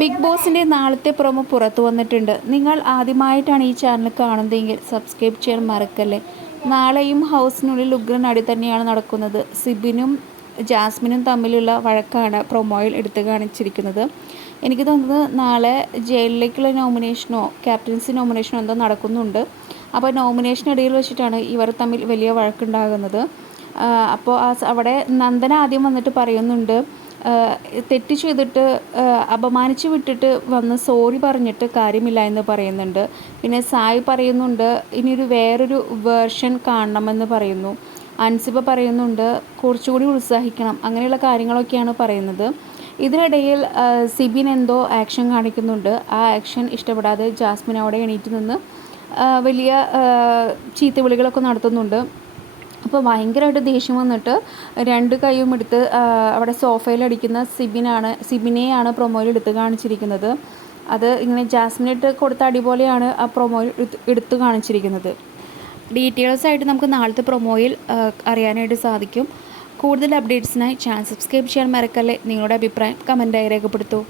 Big ബോസിന്റെ നാളത്തെ promo പുറത്തു വന്നിട്ടുണ്ട്. നിങ്ങൾ ആദ്യമായിട്ടാണ് ഈ ചാനൽ കാണുന്നതെങ്കിൽ സബ്സ്ക്രൈബ് ചെയ്യാൻ മറക്കല്ലേ? നാളെയും ഹൗസിനുള്ളിൽ ഉഗ്രൻ അടി തന്നെയാണ് നടക്കുന്നത്. സിബിനും ജാസ്മിനും തമ്മിലുള്ള വഴക്കാണ് പ്രൊമോയിൽ എടുത്തു കാണിച്ചിരിക്കുന്നത്. എനിക്ക് തോന്നുന്നത് നാളെ ജയിലിലേക്കുള്ള നോമിനേഷനോ ക്യാപ്റ്റൻസി നോമിനേഷനോ എന്തോ നടക്കുന്നുണ്ട്. അപ്പോൾ നോമിനേഷൻ ഇടയിൽ വെച്ചിട്ടാണ് ഇവർ തമ്മിൽ വലിയ വഴക്കുണ്ടാകുന്നത്. അപ്പോൾ അവിടെ നന്ദന ആദ്യം വന്നിട്ട് പറയുന്നുണ്ട് തെറ്റ് ചെയ്തിട്ട് അപമാനിച്ച് വിട്ടിട്ട് വന്ന് സോറി പറഞ്ഞിട്ട് കാര്യമില്ല എന്ന് പറയുന്നുണ്ട്. പിന്നെ സായി പറയുന്നുണ്ട് ഇനിയൊരു വേറൊരു വേർഷൻ കാണണമെന്ന് പറയുന്നു. അൻസിബ പറയുന്നുണ്ട് കുറച്ചുകൂടി ഉത്സാഹിക്കണം. അങ്ങനെയുള്ള കാര്യങ്ങളൊക്കെയാണ് പറയുന്നത്. ഇതിനിടയിൽ സിബിൻ എന്തോ ആക്ഷൻ കാണിക്കുന്നുണ്ട്. ആ ആക്ഷൻ ഇഷ്ടപ്പെടാതെ ജാസ്മിൻ അവിടെ എണീറ്റ് നിന്ന് വലിയ ചീത്തവിളികളൊക്കെ നടത്തുന്നുണ്ട്. അപ്പോൾ ഭയങ്കരമായിട്ട് ദേഷ്യം വന്നിട്ട് രണ്ട് കൈയും എടുത്ത് അവിടെ സോഫയിലടിക്കുന്ന സിബിനാണ് സിബിനെയാണ് പ്രൊമോയിൽ എടുത്ത് കാണിച്ചിരിക്കുന്നത്. അത് ഇങ്ങനെ ജാസ്മിനിട്ട് കൊടുത്ത അടി പോലെയാണ് ആ പ്രൊമോയിൽ എടുത്ത് കാണിച്ചിരിക്കുന്നത്. ഡീറ്റെയിൽസ് ആയിട്ട് നമുക്ക് നാളത്തെ പ്രൊമോയിൽ അറിയാനായിട്ട് സാധിക്കും. കൂടുതൽ അപ്ഡേറ്റ്സിനായി ചാനൽ സബ്സ്ക്രൈബ് ചെയ്യാൻ മറക്കല്ലേ? നിങ്ങളുടെ അഭിപ്രായം കമന്റായി രേഖപ്പെടുത്തൂ.